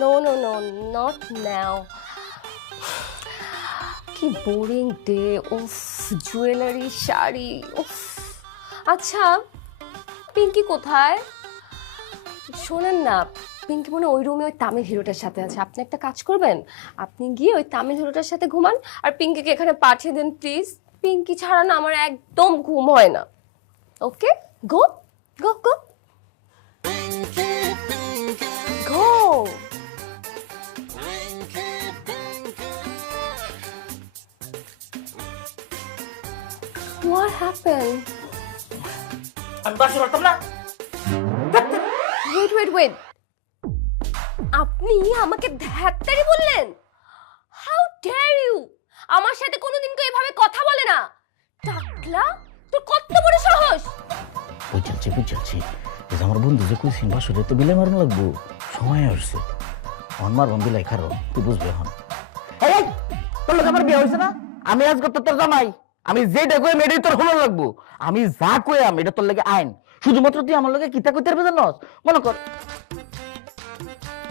No no no not now কি boring day উফ jewellery sari, উফ। আচ্ছা পিঙ্কি কোথায়? শোনেন না, পিঙ্কি মনে ওই রুমে ওই তামিল হিরোটার সাথে আছে। আপনি একটা কাজ করবেন, আপনি গিয়ে ওই তামিল হিরোটার সাথে ঘুমান আর পিঙ্কিকে এখানে পাঠিয়ে দেন প্লিজ পিঙ্কি ছাড়া না আমার একদম ঘুম হয় না। ওকে গো গো গো What happened? আমি বাসে পারতাম না। ওয়েট ওয়েট ওয়েট আপনি আমাকে ধ্যাত্তারি বললেন? হাউ ডেয়ার ইউ আমার সাথে কোনোদিন কেউ এভাবে কথা বলে না। টাকলা তোর কত বড় সাহস? বুঝাচ্ছি বুঝাচ্ছি আমার বন্ধু যে কইছিন বাসরে তো বিলে মারণ লাগবো। সময় আসছে। অন মার বন্ধু লাই খারো তুই বুঝবে এখন। এই তোর লোক আমার বিয়ে হয়েছে না? আমি আজ করতে তোর জামাই। আমি যেটা কই মেয়েটাই তোর হলো লাগবো। আমি যা কই আমি এটা তোর লাগে আইন। শুধুমাত্র তুই আমার লগে কিতা কইতে পারবে জানস? মনে কর।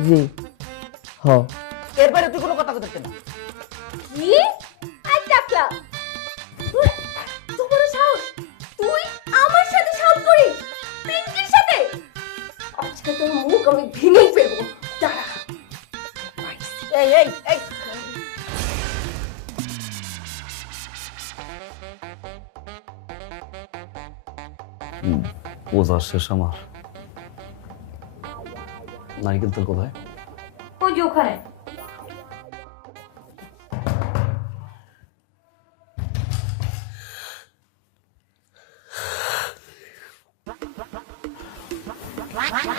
জি। হ। এরপরে তুই কোনো কথা কইতে পারবি না। কি? আই টাকলা তুই তোর বড় সাহস। তুই আমার সাথে সাহস করিস? পিঙ্কির সাথে? আজকে তোর মুখ আমি ভেঙেই ফেলব। দাঁড়া। এই এই এই শেষ আমার। নারিকেল তেল কোথায়? ওই যে ওখানে।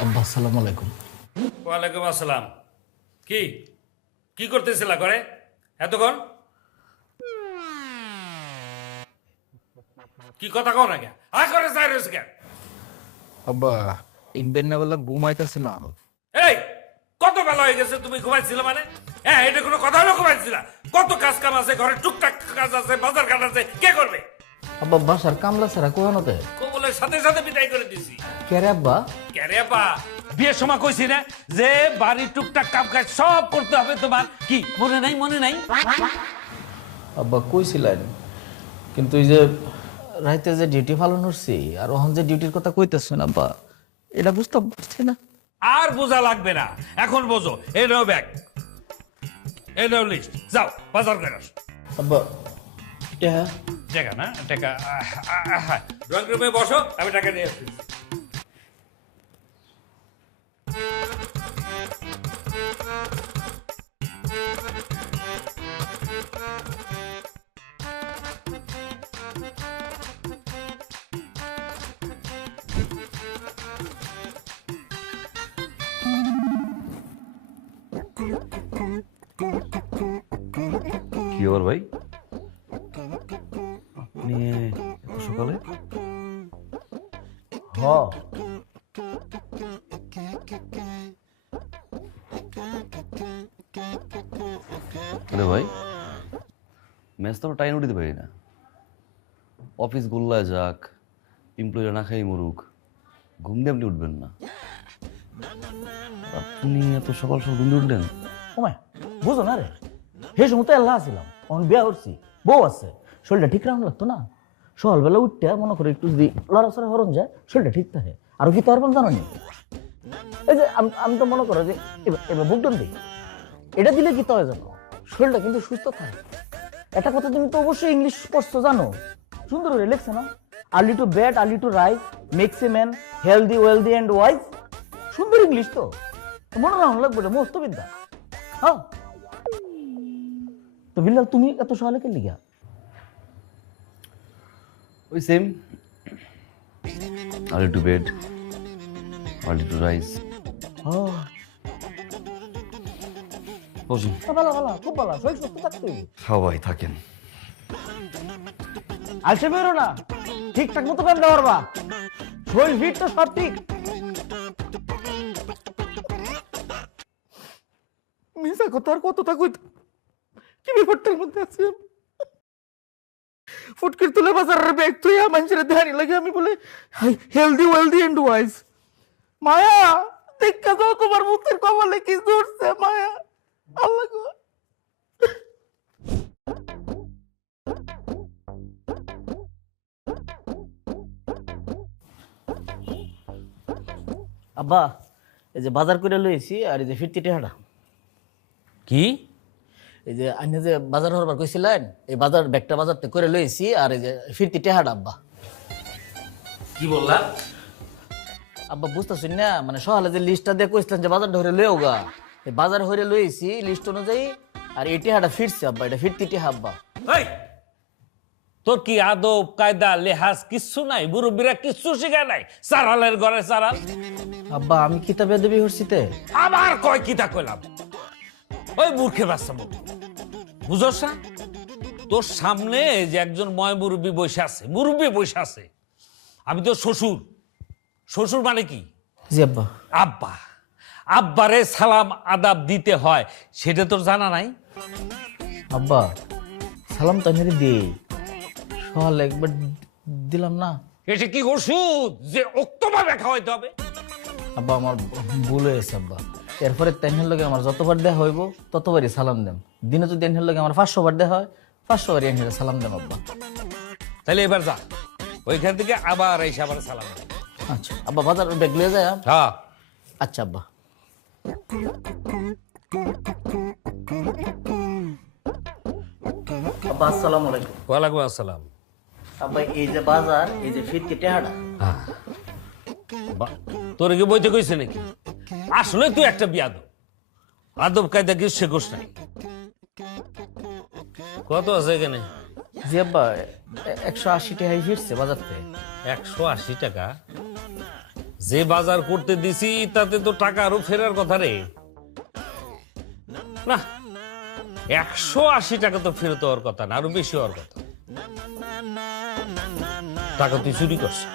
আব্বা আসসালামু আলাইকুম। ওয়ালাইকুম আসসালাম। কি? কি করতেছিলা করে এতক্ষণ? কি কথা কও না কে আ করে কেন আব্বা ইনবেন না বললাম ঘুমাইতেছে না। এই কত বেলা হয়ে গেছে তুমি ঘুমাইছিল মানে? হ্যাঁ এটা কোনো কথা হলো ঘুমাইছিলা? কত কাজ কাম আছে ঘরে টুকটাক কাজ আছে বাজার ঘাট আছে কে করবে? আব্বা বাসার কামলা কবলের সাথে সাথে বিদায় করে দিছি। কে রে আব্বা? কেরে বা বিয়ের সময় কইছি না যে বাড়ির টুকটাক কাম কাজ সব করতে হবে তোমার। কি মনে নাই মনে নাই? আব্বা কইছিলেন কিন্তু এই যে রাইতে যে ডিউটি পালন করছি আর ওখান যে ডিউটির কথা কইতেছেন আব্বা এটা বুঝতে পারছি না। আর বোঝা লাগবে না। এখন বোঝো। এই নাও ব্যাগ এই নাও লিস্ট যাও বাজার করে আসো। আব্বা এটা টাকা না? টাকা ড্রয়িং রুমে বসো আমি টাকা নিয়ে আসছি। কি ভাই। আপনি সকালে? হ। আরে ভাই। ম্যাচ তো টাইম উঠিতে পারি না। অফিস গোল্লায় যাক এমপ্লয়িরা না খাই মরুক, ঘুম দিয়ে আপনি উঠবেন না। আপনি এত সকাল সকাল ঘুম দিয়ে উঠলেন? বুঝো না রে। হে সময় তো এল্লা আসিলাম। অন বিয়া করছি। বউ আছে। শরীরটা ঠিক রাখুন লাগতো না। সকালবেলা উঠতে মনে করে একটু যদি লড়াচড়া হরণ যায়, শরীরটা ঠিক থাকে। আর কি তোর জানো নি? এই যে আমি তো মনে করো যে এবার বুকডন দিই। এটা দিলে কি তয় জানো? শরীরটা কিন্তু সুস্থ থাকে। একটা কথা তুমি তো অবশ্যই ইংলিশ পড়ছো, জানো? সুন্দর করে লেখছে না? Early to bed early to rise makes a man healthy wealthy and wise সুন্দর ইংলিশ তো। মনে রাখুন লাগবে এটা মস্ত বিদ্যা। হ্যাঁ? তো বিল্লাল তুমি এত সকালে কে লিগা? ওই same early to bed early to rise ও বসুন ভালো ভালো খুব ভালো। শরীর সুস্থ থাকতে। সবাই থাকেন। আলসে বেরো না। ঠিকঠাক মতো প্যান দেওয়ার বা শরীর ফিট তো সব ঠিক। মিসা কথা আর কতটা কইত কি মধ্যে আছে ফুটকির তুলে বাজারের ব্যাগ তুই মানুষের ধ্যানি লাগে আমি বলে হেলদি ওয়েলদি এন্ড ওয়াইজ মায়া দেখা যাও তোমার মুখের কপালে কি মায়া। আল্লাহ আব্বা এই যে বাজার করে লইছি আর এই যে ফিরতি টেহাটা। কি? এই যে আপনি যে বাজার হরবার কইছিলেন এই বাজার ব্যাগটা বাজারতে করে লইছি আর এই যে ফিরতি টেহাটা আব্বা। কি বললা আব্বা বুঝতেছেন না? মানে সকালে যে লিস্টটা দিয়ে কইছিলেন যে বাজার ধরে লইও গা এই বাজার হরে লইছি লিস্ট অনুযায়ী আর এই টেহাটা ফিরছে আব্বা এটা ফিরতি টেহা আব্বা। এই! তোর কি আদব কায়দা লেহাজ কিচ্ছু নাই? মুরব্বীরা কিচ্ছু শিখায় নাই? সারালের ঘরে সারাল আব্বা আমি কিতাবে দেবী হরছিতে আবার কয় কিতা কইলাম? ওই মূর্খে বাচ্চা না? তোর সামনে যে একজন ময় মুরব্বী বসে আছে মুরব্বী বসে আছে। আমি তো শ্বশুর। শ্বশুর মানে কি? জি আব্বা। আব্বা। আব্বারে সালাম আদাব দিতে হয় সেটা তোর জানা নাই? আব্বা সালাম তো আমি দিই। সকালে একবার দিলাম না। এটা কি ওষুধ যে অক্টোভাবে খাওয়াইতে হবে? আব্বা আমার ভুল হয়েছে আব্বা। এরপরে তেনহের লগে আমার যতবার দেওয়া হইব ততবারই সালাম দেম। দিনে যদি এনহের লগে আমার পাঁচশো বার দেওয়া হয় পাঁচশো বারই এনহের সালাম দেম আব্বা। তাহলে এবার যা ওইখান থেকে আবার এসে আবার সালাম দে। আচ্ছা আব্বা বাজার ব্যাগ লিয়ে যায়? হ্যাঁ। আচ্ছা আব্বা। আব্বা আসসালামু আলাইকুম। ওয়ালাইকুম আসসালাম। আব্বা এই যে বাজার এই যে ফিরতি টেহাটা বা- তোর কি বইতে কইছে নাকি? আসলে তুই একটা বিয়াদ আদব কায়দা কিছু শেখোস নাই। কত আছে এখানে? জি আব্বা একশো আশি টাকায় ফিরছে বাজার থেকে। একশো আশি টাকা? যে বাজার করতে দিছি তাতে তো টাকা আরও ফেরার কথা রে। না একশো আশি টাকা তো ফেরত হওয়ার কথা না আরও বেশি হওয়ার কথা। টাকা তুই চুরি করছিস।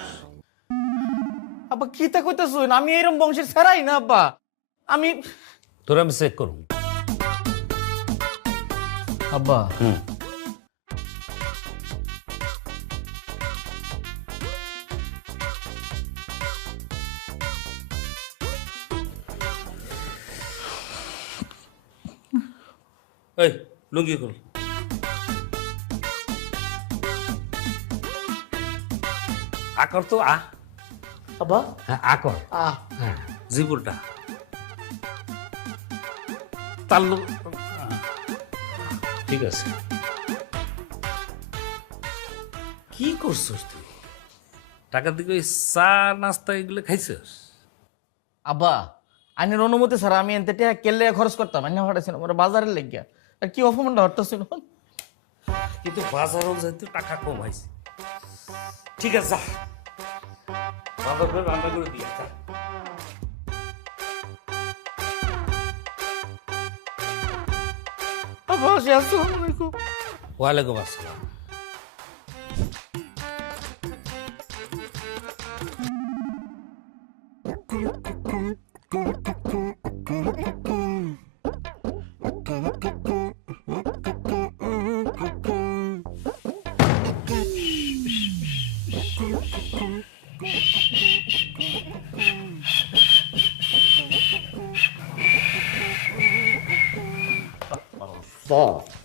আব্বা কি তা কইতেছুন? আমি এরকম বংশের ছাড়াই না আব্বা। আমি তোর আমি চেক করুন আব্বা। এই লুঙ্গি খুল। আকর তো আ। আব্বা হ্যাঁ আকর আহ হ্যাঁ। জিপুরটা তাল্লু ঠিক আছে। কি করছিস তুই? টাকা দিকে চা নাস্তা এগুলো খাইছিস? আব্বা আইনের অনুমতি ছাড়া আমি এনতে টাকা কেলে খরচ করতাম? আইনা ভাড়াইছিল আমার বাজারের লেগিয়া। আর কি অপমানটা হট্টাছিল কিন্তু বাজারও যেহেতু টাকা কম হয়েছে ঠিক আছে বাজার করে রান্না করে দিয়ে যা। আব্বা আসি আসসালামু আলাইকুম। ওয়ালাইকুম আসসালাম।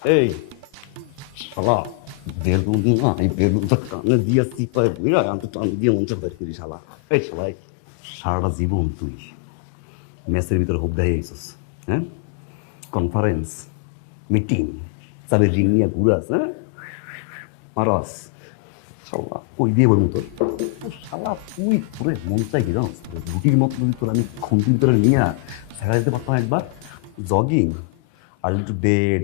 এই, শালা বেলুন না এই বেলুনটা কানে দিয়া চিপায় বুঝা আমি টান দিয়ে মঞ্চে বের করি, শালা। এই শালাই সারাটা জীবন তুই মেসের ভিতরে হোক দেয় আইসস হ্যাঁ? কনফারেন্স মিটিং চাবের রিং নিয়ে ঘুরাস হ্যাঁ? মারাস শালা ওই দিয়ে বলুন তোর? শালা, তুই পুরো মন চাই কি রুটির মতো যদি তোর আমি খুন্তির ভিতরে নিয়ে ফেলা দিতে পারতাম একবার? জগিং আর্লি টু বেড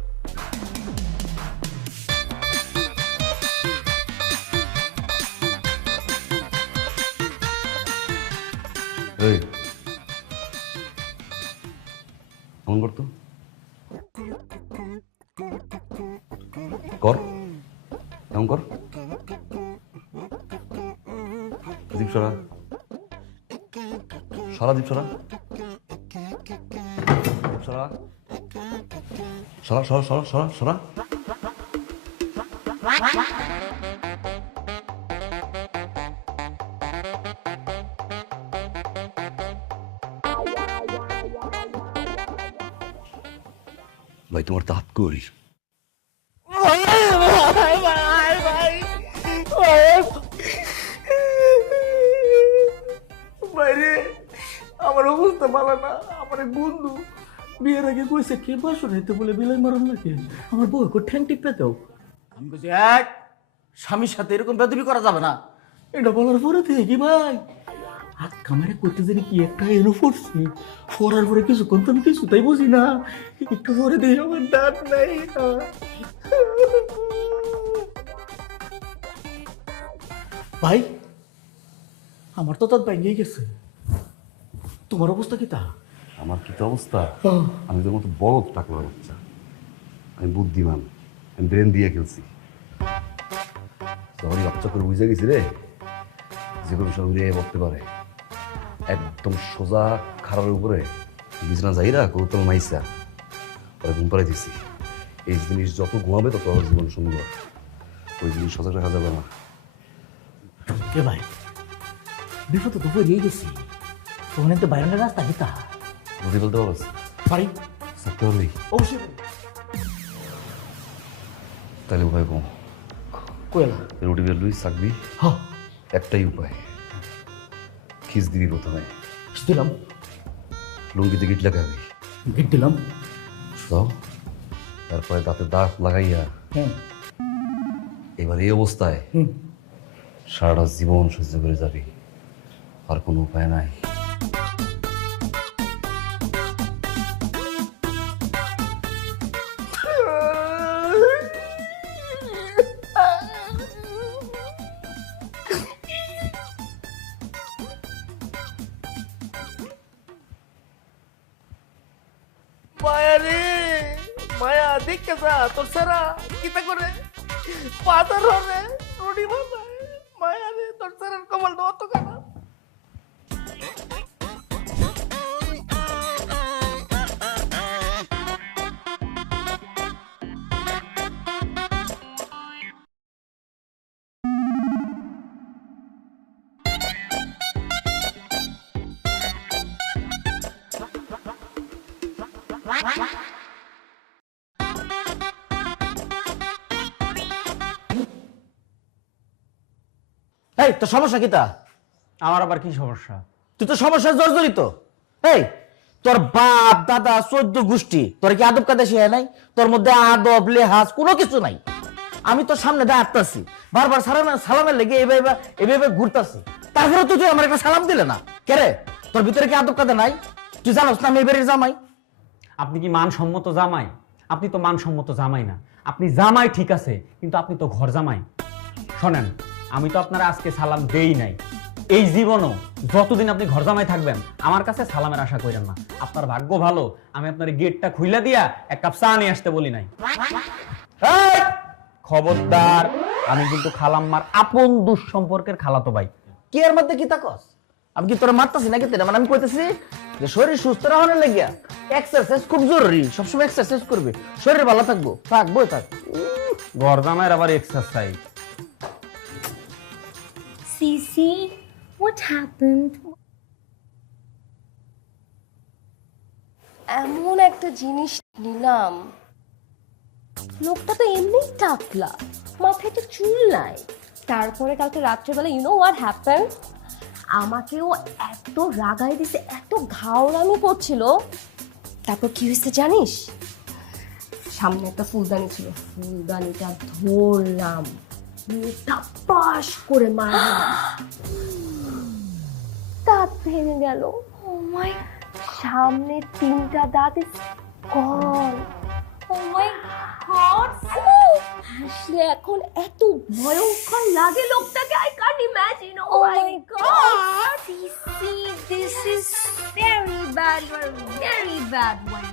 সরা দীপ সরা দীপ সরা সরা সরা সরা সরা সরা ভাই তোমার দাঁত কই আগে কইছে, কে বলে বিলাই মারন লাগে আমার বউ ঠ্যাং টিপে দাও। আমি এক, স্বামীর সাথে এরকম বেদবি করা যাবে না। এটা বলার পরে থেকে কি ভাই? হাত কামারে করতে জানি কি একটা এনো পরে কিছু কিছু তাই বুঝি না। একটু পরে দেখি আমার দাঁত নাই। ভাই, আমার তো তার ব্যাঙ্গেই গেছে। তোমার অবস্থা কি তা? আমার কি তো অবস্থা? আমি তোর মতো বড় টাকলা বাচ্চা। আমি বুদ্ধিমান আমি ব্রেন দিয়ে খেলছি। যখনই বাচ্চা করে বুঝে গেছি রে। যে কোনো সময় উড়ে পড়তে পারে। একদম সোজা খারাপের উপরে। বিছানা যাইরা কৌতল মাইসা। পরে ঘুম পাড়াই দিছি। এই জিনিস যত ঘুমাবে তত আমার জীবন সুন্দর। ওই জিনিস সজাগ রাখা যাবে না। কে ভাই? বিপদ তো দুপুরে নিয়ে গেছি। ওখানে তো বাইরের রাস্তা কি তা বুঝি বলতে পারো পারি থাকতে পারবি অবশ্যই পারি। তাহলে উপায় কম কোয়েলা রুটি বের লুই থাকবি হ একটাই উপায় খিস দিবি প্রথমে দিলাম লুঙ্গিতে গিট লাগাবি গিট দিলাম তো তারপরে দাঁতে দাঁত লাগাইয়া হ্যাঁ এবার এই অবস্থায়। সারাটা জীবন সহ্য করে যাবি আর কোনো উপায় নাই যা তোর সারা কিতা করে পাতার হবে রুটি বানায় মায়া রে তোর সারার কমলটা অত খারাপ এই তোর সমস্যা কি তা? আমার আবার কি সমস্যা? তুই তো সমস্যা জর্জরিত। এই তোর বাপ দাদা চোদ্দ গোষ্ঠী তোর কি আদব কাদা শিখায় নাই? তোর মধ্যে আদব লেহাজ কোনো কিছু নাই। আমি তোর সামনে দিয়ে আসতেছি বারবার সালামে সালামের লেগে এভাবে এভাবে ঘুরতাছি। তারপরে তো তুই আমার একটা সালাম দিলে না। কে রে তোর ভিতরে কি আদব কাদা নাই? তুই জানোস না আমি এবারে জামাই। আপনি কি মানসম্মত জামাই? আপনি তো মানসম্মত জামাই না। আপনি জামাই ঠিক আছে কিন্তু আপনি তো ঘর জামাই। শোনেন আমি তো আপনার আজকে সালাম দেই নাই। এই জীবনও যতদিন আপনি ঘর জামাই থাকবেন আমার কাছে সালামের আশা করেন না। আপনার ভাগ্য ভালো আমি আপনার গেটটা খুইলা দিয়া এক কাপ চা নিয়ে আসতে বলি নাই! খবরদার আমি কিন্তু খালাম্মার আপন দুঃসম্পর্কের খালাতো ভাই। কি এর মধ্যে কি তাকস আমি কি তোরা মারতাছি নাকি তেরা? মানে আমি কইতেছি যে শরীর সুস্থ রাখানোর লাগিয়া এক্সারসাইজ খুব জরুরি সবসময় এক্সারসাইজ করবে। শরীর ভালো থাকব থাকব থাক। ঘর জামাইয়ের আবার এক্সারসাইজ Cece, what happened? এমন একটা জিনিস নিলাম। লোকটা তো এমনিই টাকলা মাথায় তো চুল নাই। তারপরে কালকে রাত্রেবেলা ইউ নো হোয়াট হ্যাপেন আমাকেও এত রাগাই দিছে এত ঘাওড়ামি করছিল। তারপর কি হয়েছে জানিস? সামনে একটা ফুলদানি ছিল ফুলদানিটা ধরলাম। নিয়ে করে মারলাম দাঁত ভেঙে গেল। সামনে তিনটা দাঁত কল ও মাই গড হাসলে এখন এত ভয়ঙ্কর লাগে লোকটাকে I can't imagine oh my God sissy this is very bad you are very bad one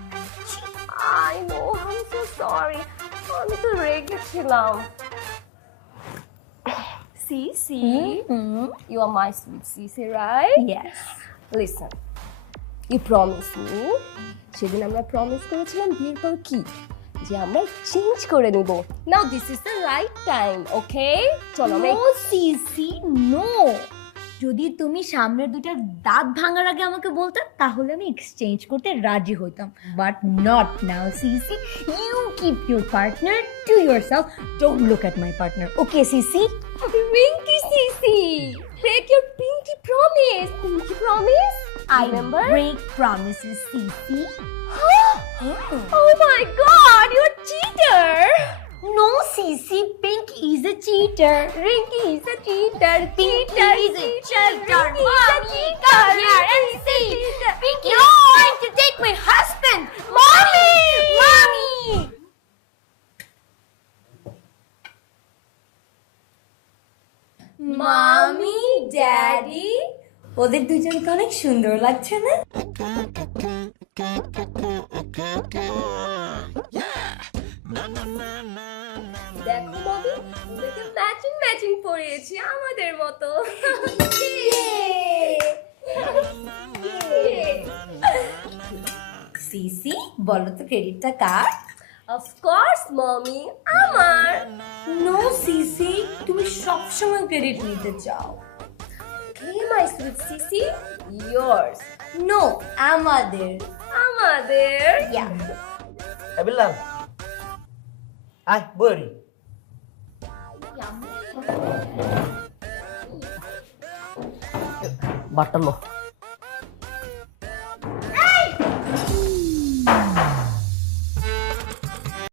I know I am so sorry আমি তো রেগেছিলাম Cece, you are my sweet Cece, right? Yes. Listen, you promised me সেদিন আমরা promise করেছিলাম বিয়ের পর কি? যে আমরা চেঞ্জ করে নিব। Now this is the right time okay চলো নো সিসি নো যদি তুমি সামনের দুটার দাঁত ভাঙার আগে আমাকে বলতে তাহলে আমি এক্সচেঞ্জ করতে রাজি হইতাম but not now sissy you keep your partner to yourself don't look at my partner okay sissy Pinky Sisi, break your pinky promise. Pinky promise? I remember. break promises, Sisi. Oh my God, you're a cheater. No, Sisi, Pink is a cheater. Rinky is a cheater. Pinky cheater, is a cheater. Mommy, come here and Rinky see. cheater. Pinky is trying to take my husband. Mommy! Mommy! Mommy, Daddy. ওদের দুজনকে অনেক সুন্দর লাগছে না দেখো mummy ওদেরকে matching matching পরিয়েছি আমাদের মতো। সিসি বলো তো ক্রেডিটটা কার? অফকোর্স মমি আমার। নো সিসি তুমি সবসময় ক্রেডিট নিতে চাও। Hey, my sweet sissy, yours. No আমাদের। আমাদের। Yeah. Hai, bări. బట్టల్లో